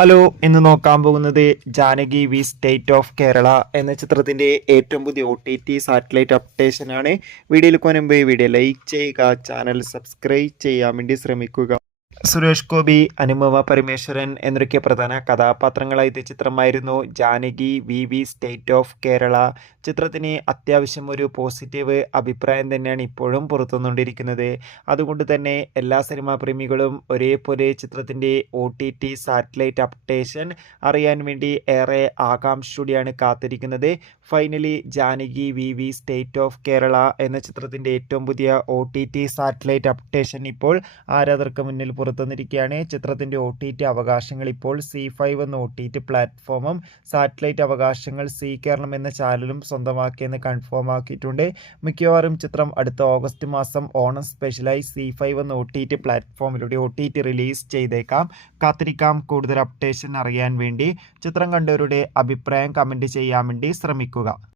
Hello, ഇന്ന് നോക്കാൻ പോകുന്നത് Janaki V state of Kerala എന്ന ചിത്രത്തിന്റെ ഏറ്റവും പുതിയ OTT സാറ്റലൈറ്റ് അപ്ഡേഷൻ ആണ്. വീഡിയോയിൽ മുൻപ് വീഡിയോ ലൈക്ക് ചെയ്യുക, ചാനൽ സബ്സ്ക്രൈബ് ചെയ്യാൻ വേണ്ടി ശ്രമിക്കുക. സുരേഷ് ഗോപി, അനുപമ പരമേശ്വരൻ എന്നൊക്കെ പ്രധാന കഥാപാത്രങ്ങളായ ചിത്രമായിരുന്നു Janaki V state of Kerala. ചിത്രത്തിന് അത്യാവശ്യം ഒരു പോസിറ്റീവ് അഭിപ്രായം തന്നെയാണ് ഇപ്പോഴും പുറത്തുവന്നുകൊണ്ടിരിക്കുന്നത്. അതുകൊണ്ട് തന്നെ എല്ലാ സിനിമാ പ്രേമികളും ഒരേപോലെ ചിത്രത്തിൻ്റെ OTT സാറ്റലൈറ്റ് അപ്ഡേഷൻ അറിയാൻ വേണ്ടി ഏറെ ആകാംക്ഷയോടെയാണ് കാത്തിരിക്കുന്നത്. Finally Janaki V state of Kerala എന്ന ചിത്രത്തിൻ്റെ ഏറ്റവും പുതിയ OTT സാറ്റലൈറ്റ് അപ്ഡേഷൻ ഇപ്പോൾ ആരാധകർക്ക് മുന്നിൽ പുറത്തുവന്നിരിക്കുകയാണ്. ചിത്രത്തിൻ്റെ OTT അവകാശങ്ങൾ ഇപ്പോൾ C5 എന്ന OTT പ്ലാറ്റ്ഫോമും സാറ്റലൈറ്റ് അവകാശങ്ങൾ സി കേരളം എന്ന ചാനലും സ്വന്തമാക്കിയെന്ന് കൺഫേം ആക്കിയിട്ടുണ്ട്. മിക്കവാറും ചിത്രം അടുത്ത ഓഗസ്റ്റ് മാസം ഓണം സ്പെഷ്യലായി C5 എന്ന OTT പ്ലാറ്റ്ഫോമിലൂടെ OTT റിലീസ് ചെയ്തേക്കാം. കാത്തിരിക്കാം കൂടുതൽ അപ്ഡേഷൻ അറിയാൻ വേണ്ടി. ചിത്രം കണ്ടവരുടെ അഭിപ്രായം കമൻറ്റ് ചെയ്യാൻ വേണ്ടി ശ്രമിക്കുക.